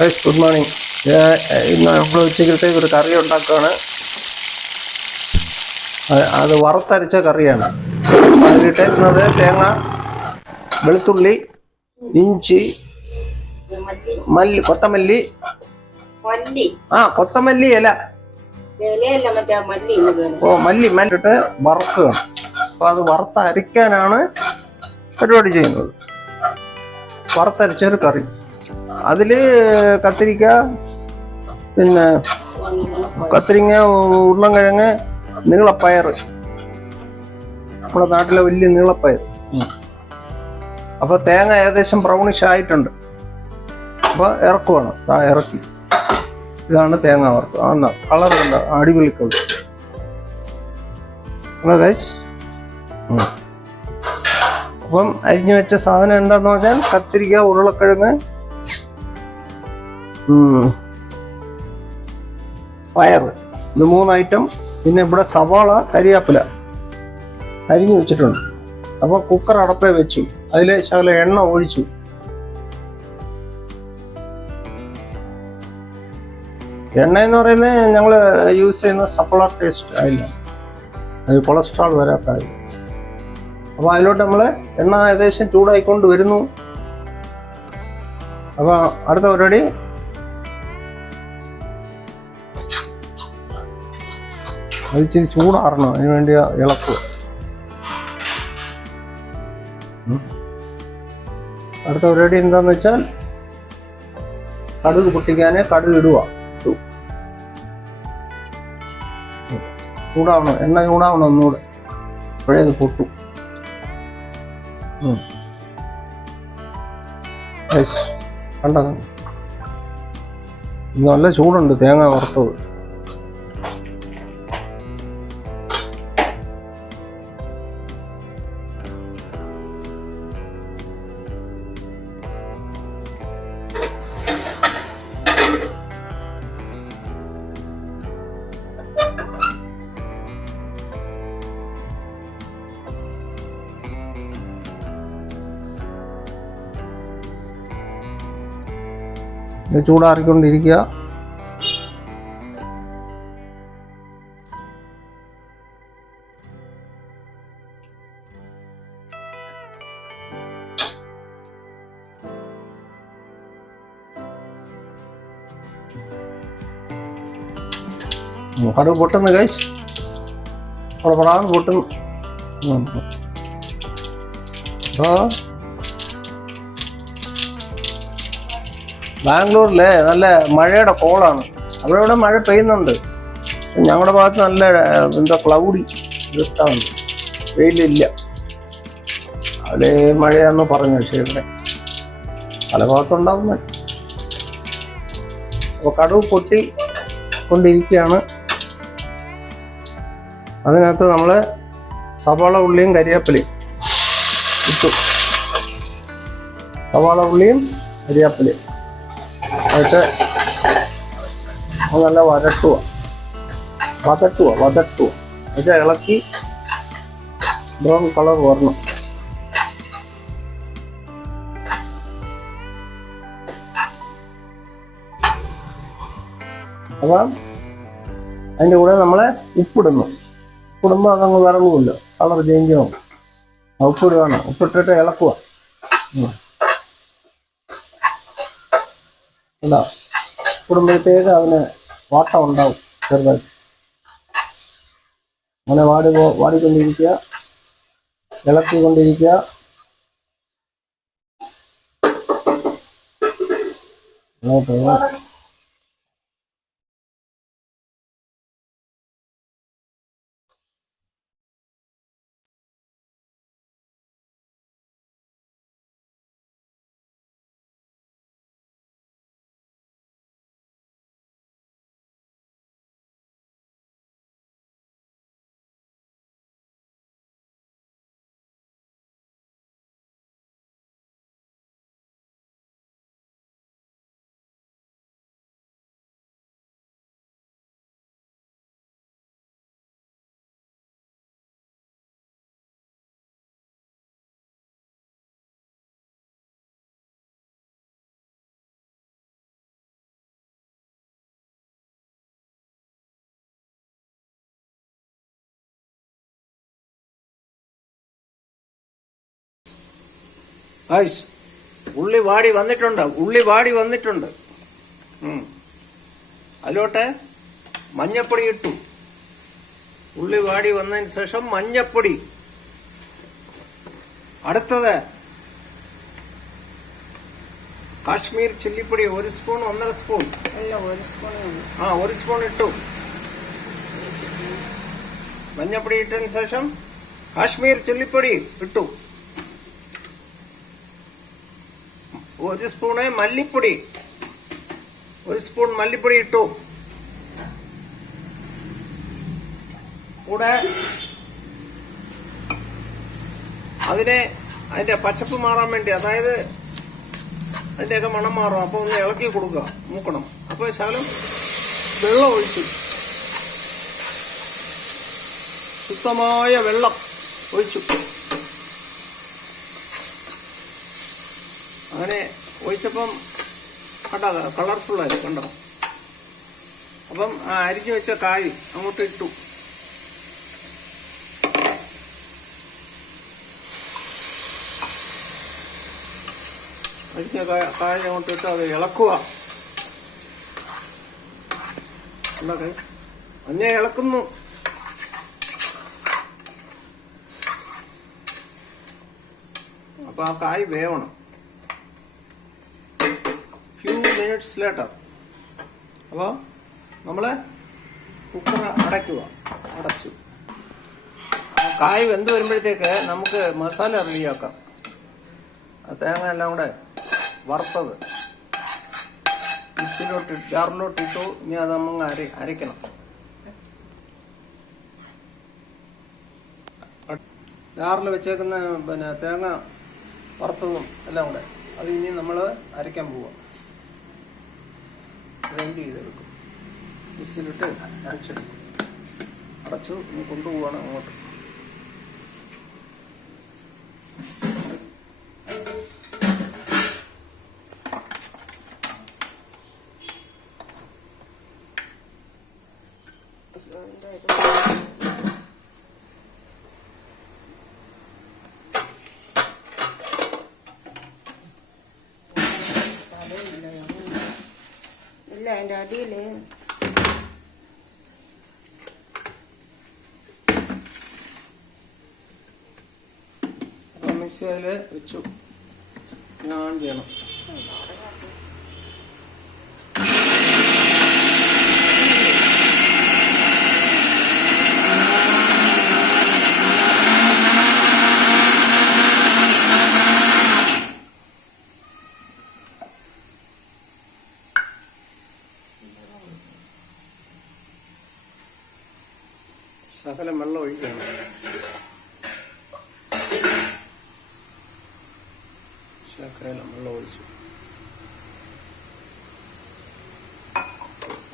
Good morning. ഇന്ന് നമ്മൾ ഉച്ചക്കലത്തേക്ക് ഒരു കറി ഉണ്ടാക്കുകയാണ്. അത് വറുത്തരച്ച കറിയാണ്. അതിലിട്ടേക്കുന്നത് തേങ്ങ, വെളുത്തുള്ളി, ഇഞ്ചി, കൊത്തമല്ലി. കൊത്തമല്ലി ഇല. മല്ലി ഇട്ട് വറുക്കുകയാണ്. അപ്പൊ അത് വറുത്തരയ്ക്കാനാണ് പരിപാടി ചെയ്യുന്നത്. വറുത്തരച്ചൊരു കറി. അതില് കത്തിരിക്ക, പിന്നെ കത്തിരിങ്ങ, ഉരുളൻകിഴങ്ങ്, നീളപ്പയർ, നമ്മുടെ നാട്ടിലെ വലിയ നീളപ്പയർ. അപ്പൊ തേങ്ങ ഏകദേശം ബ്രൗണിഷ് ആയിട്ടുണ്ട്. അപ്പൊ ഇറക്കുവാണ്. ഇറക്കി. ഇതാണ് തേങ്ങ വറുത്ത്. കളർ കണ്ട അടിപൊളി കളർ. അപ്പം അരിഞ്ഞു വെച്ച സാധനം എന്താന്ന് പറഞ്ഞാൽ കത്തിരിക്ക, ഉരുളക്കിഴങ്ങ്, പയർ, ഇത് 3 ഐറ്റം. പിന്നെ ഇവിടെ സവാള, കരിയാപ്പില അരിഞ്ഞു വെച്ചിട്ടുണ്ട്. അപ്പൊ കുക്കർ അടപ്പേ വെച്ചു. അതില് ശകലം എണ്ണ ഒഴിച്ചു. എണ്ണ എന്ന് പറയുന്നത് ഞങ്ങൾ യൂസ് ചെയ്യുന്ന സഫോള ടേസ്റ്റ് ആയില്ല, അത് കൊളസ്ട്രോൾ വരാത്ത ആയില്ല. അപ്പൊ അതിലോട്ട് നമ്മള് എണ്ണ ഏകദേശം ചൂടായിക്കൊണ്ട് വരുന്നു. അപ്പൊ അടുത്ത പരിപാടി അത് ഇച്ചിരി ചൂടാറണം. അതിന് വേണ്ടി ഇളക്കുക. അടുത്ത പരിപാടി എന്താന്ന് വെച്ചാൽ കടുക് പൊട്ടിക്കാന് കടുക് ഇടുക. ചൂടാവണം, എണ്ണ ചൂടാവണം ഒന്നുകൂടെ. അപ്പോഴേ അത് പൊട്ടും. കണ്ടോ, നല്ല ചൂടുണ്ട് തേങ്ങ വറുത്തത്. ചൂടാറിക്കൊണ്ടിരിക്കുക. കടുക് പൊട്ടുന്നു ഗൈസ്, പൊട്ടുന്നു. ബാംഗ്ലൂരിലെ നല്ല മഴയുടെ കോളാണ്. അവിടെ മഴ പെയ്യുന്നുണ്ട്. ഞങ്ങളുടെ ഭാഗത്ത് നല്ല എന്താ ക്ലൗഡി ഇരുട്ടാണ്, വെയിലില്ല. അവിടെ മഴയാണെന്ന് പറഞ്ഞു. പക്ഷേ ഇവിടെ പല ഭാഗത്തുണ്ടാവുന്ന. അപ്പോൾ കടുക് പൊട്ടി കൊണ്ടിരിക്കുകയാണ്. അതിനകത്ത് നമ്മൾ സവാള, ഉള്ളിയും കരിയാപ്പിലയും ഇട്ടു. സവാള, ഉള്ളിയും കരിയാപ്പിലയും ആയിട്ട് നല്ല വതട്ടുക. ഇത് ഇളക്കി ബ്രൗൺ കളർ വരണം. അപ്പം അതിൻ്റെ കൂടെ നമ്മളെ ഉപ്പിടുന്നു. ഉപ്പിടുമ്പോൾ അതങ്ങ് വരങ്ങുമല്ലോ, കളർ ചേഞ്ച് ആവും. ഉപ്പിടുകയാണ്. ഉപ്പിട്ടിട്ട് ഇളക്കുക. അല്ല, ഉപ്പിടുമ്പോഴത്തേക്ക് അതിന് വാട്ടം ഉണ്ടാവും ചെറുതായിട്ട്. അങ്ങനെ വാടിക്കൊണ്ടിരിക്കുക, ഇളക്കിക്കൊണ്ടിരിക്കുക. ഗൈസ് ഉള്ളി വാടി വന്നിട്ടുണ്ട്. അതിലോട്ട് മഞ്ഞപ്പൊടി ഇട്ടു. ഉള്ളി വാടി വന്നതിന് ശേഷം മഞ്ഞപ്പൊടി. അടുത്തത് കാശ്മീർ ചില്ലിപ്പൊടി 1 സ്പൂൺ 1.5 സ്പൂൺ. 1 സ്പൂൺ ഇട്ടു. മഞ്ഞപ്പൊടി ഇട്ടതിന് ശേഷം കാശ്മീർ ചില്ലിപ്പൊടി ഇട്ടു. 1 സ്പൂണ് മല്ലിപ്പൊടി. 1 സ്പൂൺ മല്ലിപ്പൊടി ഇട്ടു. കൂടെ അതിന്റെ പച്ചപ്പ് മാറാൻ വേണ്ടി, അതായത് അതിന്റെയൊക്കെ മണം മാറും. അപ്പൊ ഒന്ന് ഇളക്കി കൊടുക്കുക, മൂക്കണം. അപ്പൊ ശകലം വെള്ളം ഒഴിച്ചു, ശുദ്ധമായ വെള്ളം ഒഴിച്ചു. അങ്ങനെ ഒഴിച്ചപ്പം കണ്ടോ, കളർഫുള്ളായി കണ്ടോ. അപ്പം ആ അരിഞ്ഞു വെച്ച കായ് അങ്ങോട്ട് ഇട്ടു. അരിഞ്ഞ കായ അങ്ങോട്ട് ഇട്ട് അത് ഇളക്കുക. അന്നെ ഇളക്കുന്നു. അപ്പൊ ആ കായ് വേവണം. Few minutes later. അപ്പോൾ നമ്മൾ കുക്കർ അടച്ചു. കായ് വെന്ത് വരുമ്പോഴത്തേക്ക് നമുക്ക് മസാല റെഡിയാക്കാം. തേങ്ങ എല്ലാം കൂടെ വറുത്തത് ജാറിലോട്ടിട്ടു. ഇനി അത് നമ്മൾ അരയ്ക്കണം. ജാറിൽ വെച്ചേക്കുന്ന തേങ്ങ വറുത്തതും എല്ലാം കൂടെ അത് ഇനി നമ്മൾ അരയ്ക്കാൻ പോവാം. ഗ്രൈൻഡ് ചെയ്തെടുക്കും. മിക്സിയിലിട്ട് അരച്ചെടുക്കും. അടച്ചു. ഇനി കൊണ്ടുപോവാണ് അങ്ങോട്ട്. ഇല്ല, അതിന്റെ അടിയില് മിക്സി അതിൽ വെച്ചു. ഞാൻ ചെയ്യണം. ശകലം വെള്ളം ഒഴിക്കണം. ശകലം വെള്ളം ഒഴിച്ചു.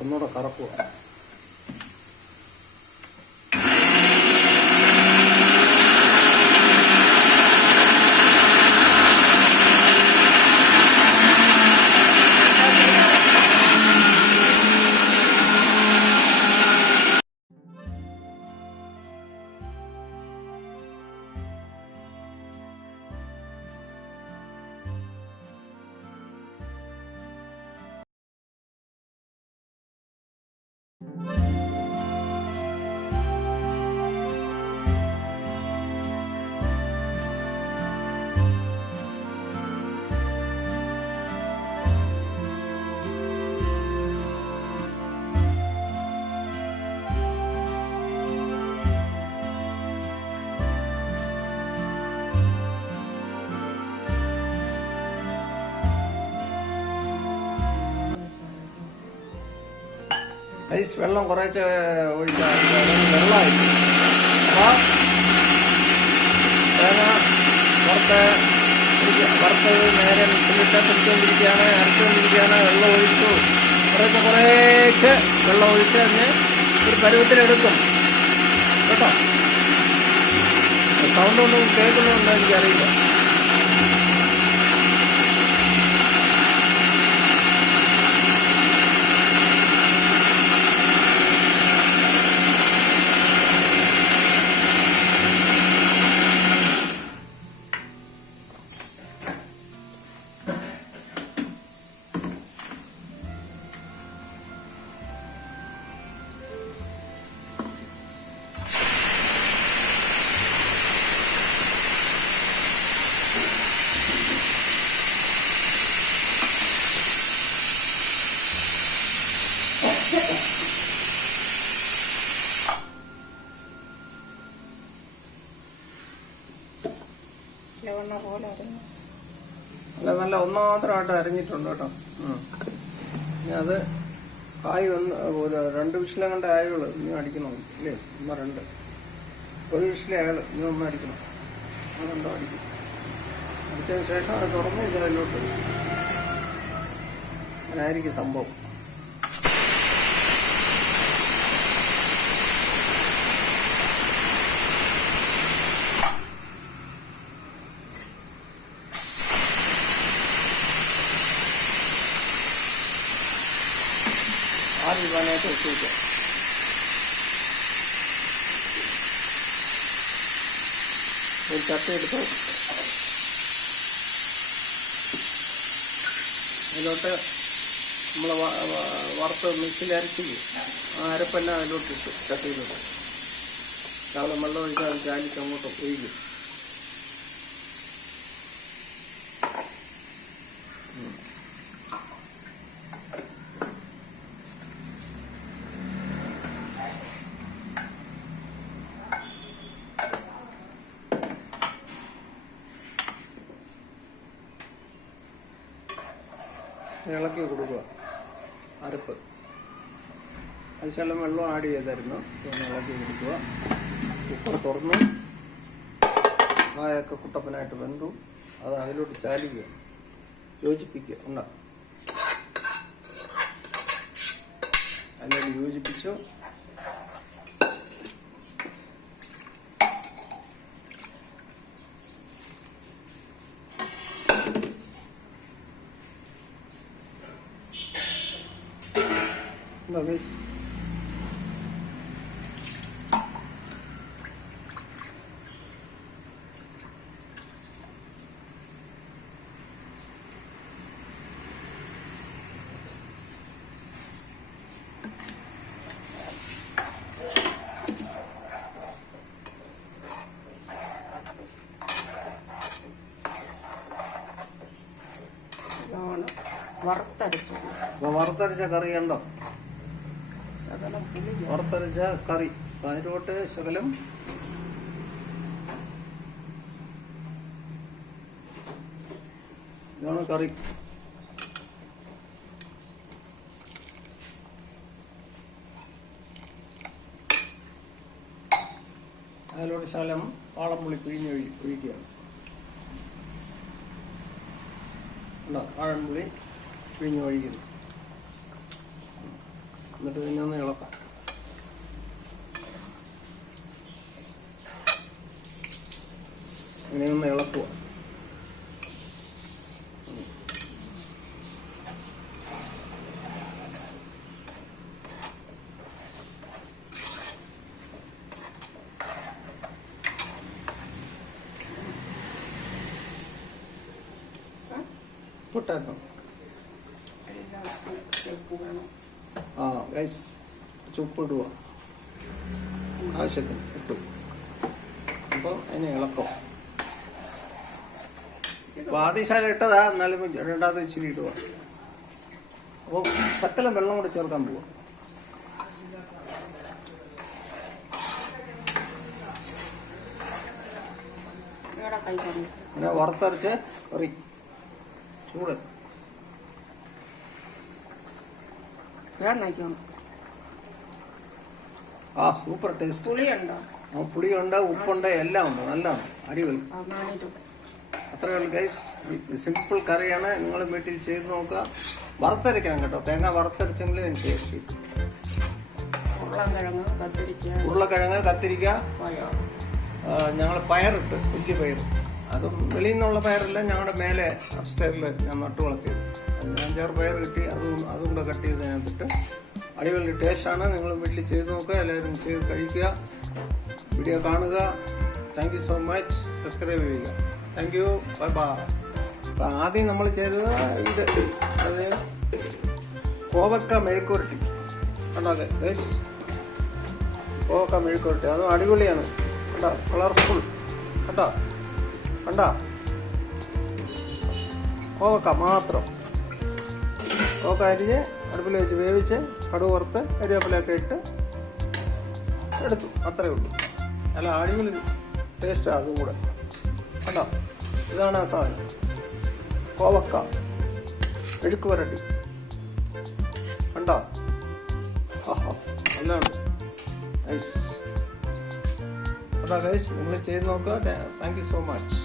ഒന്നുകൂടെ കറക്കുക. ഐസ് വെള്ളം കുറച്ച് ഒഴിച്ചാൽ വെള്ളമായി. അപ്പോൾ തേങ്ങ വറുത്തത് നേരെ മിക്സിലിട്ട് പിടിച്ചുകൊണ്ടിരിക്കുകയാണ്, അരച്ചുകൊണ്ടിരിക്കുകയാണ്. വെള്ളം ഒഴിച്ചു. കുറേശ്ശെ വെള്ളം ഒഴിച്ച് അതിന് ഒരു പരുവത്തിലെടുക്കും കേട്ടോ. സൗണ്ട് ഒന്നും കേൾക്കുന്നുണ്ടോ എനിക്കറിയില്ല. അല്ല, നല്ല ഒന്നാന്തരമായിട്ട് അരിഞ്ഞിട്ടുണ്ട് കേട്ടോ. ഇനി അത് കായ് ഒന്ന് 2 വിഷിലങ്ങാണ്ട് ആയുള്ളൂ. ഇനി അടിക്കണം ഇല്ലേ? 1 2 1 വിഷിലേ ആയുള്ളൂ. ഇനി 1 അടിക്കണം. 2 അടിക്കും. അടിച്ചതിന് ശേഷം അത് തുറന്ന് ഇത് അതിലോട്ട് അങ്ങനായിരിക്കും സംഭവം. ആദ്യമായിട്ട് വെച്ചിരിക്കുക. ഒരു ചട്ടയെടുത്ത് അതിലോട്ട് നമ്മൾ വറുത്ത് മിക്സിയിൽ അരച്ചില്ലേ, ആ അരപ്പെല്ലാം അതിലോട്ട് ഇട്ടു. ചട്ടയിലോട്ട് ശകലം വെള്ളം ഒഴിച്ചാൽ അത് ചാലിക്ക് അങ്ങോട്ട് ഒഴിക്കും. ഇളക്കി കൊടുക്കുക അരപ്പ്. അത് ശകലം വെള്ളം ആഡ് ചെയ്തായിരുന്നു. ഇളക്കി കൊടുക്കുക. കുക്കർ തുറന്ന് കായൊക്കെ കുട്ടപ്പനായിട്ട് വെന്തു. അത് അതിലോട്ട് ചാലിക്കുക, യോജിപ്പിക്കുക. ഉണ്ടാ അതിലോട്ട് യോജിപ്പിച്ചു. Guys, വറുത്തരച്ച കറി ഉണ്ടോ? വറുത്തരച്ച കറി. അതിലോട്ട് ശകലം ഇതാണ് കറി. അതിലോട്ട് ശകലം വാളംപുളി ഒഴിക്കുക. വാഴംപുളി ഒഴിക്കുന്നു. എന്നിട്ട് പിന്നെ ഒന്ന് ഇളക്കാം. ഇങ്ങനെയൊന്ന് ഇളക്കുക. പൊട്ടാറ്റോ ഗൈസ് ഉപ്പിടുക. ആവശ്യത്തിന് ഇട്ടു. അപ്പോൾ അതിനെ ഇളക്കും. അപ്പോൾ ആദ്യശാല ഇട്ടതാ, എന്നാലും 2ാമത് ഇച്ചിരി ഇടുക. അപ്പോൾ ശകലം വെള്ളം കൂടെ ചേർക്കാൻ പോവുക. പിന്നെ വറുത്തരച്ച് കറി ചൂട് സൂപ്പർ ടേസ്റ്റ്. പുളിയുണ്ട്, ഉപ്പുണ്ട്, എല്ലാം ഉണ്ട്. നല്ലതാണ്, അടിപൊളി. അത്രയേ ഉള്ളൂ ഗൈസ്. സിമ്പിൾ കറിയാണ്. നിങ്ങൾ വീട്ടിൽ ചെയ്ത് നോക്കുക. വറുത്തരയ്ക്കണം കേട്ടോ. തേങ്ങ വറുത്തരച്ചെങ്കിലും ടേസ്റ്റ്. ഉരുളക്കിഴങ്ങ്, കത്തിരിക്ക, ഞങ്ങൾ പയറിട്ട്, വലിയ പയർ. അതും വെളിയിൽ നിന്നുള്ള പയറല്ല, ഞങ്ങളുടെ മേലെ അപ്സ്റ്റെയറിൽ ഞാൻ നട്ടു വളർത്തിയത്. 5-6 പയർ കിട്ടി. അതും കൂടെ കട്ട് ചെയ്ത് അതിനകത്തിട്ട് അടിപൊളി ടേസ്റ്റാണ്. നിങ്ങൾ വീട്ടിൽ ചെയ്ത് നോക്കുക. എല്ലാവരും ചെയ്ത് കഴിക്കുക. വീഡിയോ കാണുക. Thank you so much. Subscribe ചെയ്യുക. Thank you. Bye bye. അപ്പം ആദ്യം നമ്മൾ ചെയ്തത് ഇത്, അത് കോവക്ക മെഴുക്കുരട്ടി ഉണ്ടാക്കുക ഗൈസ്. കോവക്ക മെഴുക്കുരട്ടി അതും അടിപൊളിയാണ് കേട്ടോ. കളർഫുൾ കേട്ടോ. കണ്ടോ? കോവക്ക മാത്രം. കോവക്ക അരിഞ്ഞ് അടുപ്പിൽ വെച്ച് വേവിച്ച് കടുക് വറുത്ത് കരിവേപ്പിലൊക്കെ ഇട്ട് എടുത്തു. അത്രയേ ഉള്ളൂ. നല്ല അടിപൊളി ടേസ്റ്റാണ് അതും കൂടെ. കണ്ടോ? ഇതാണ് ആ സാധനം. കോവക്ക മെഴുക്ക് പുരട്ടി കണ്ടോ? ആഹാ നല്ലതാണ്. നൈസ്. കേട്ടോ ഗൈസ്, നിങ്ങൾ ചെയ്ത് നോക്കുക. Thank you so much.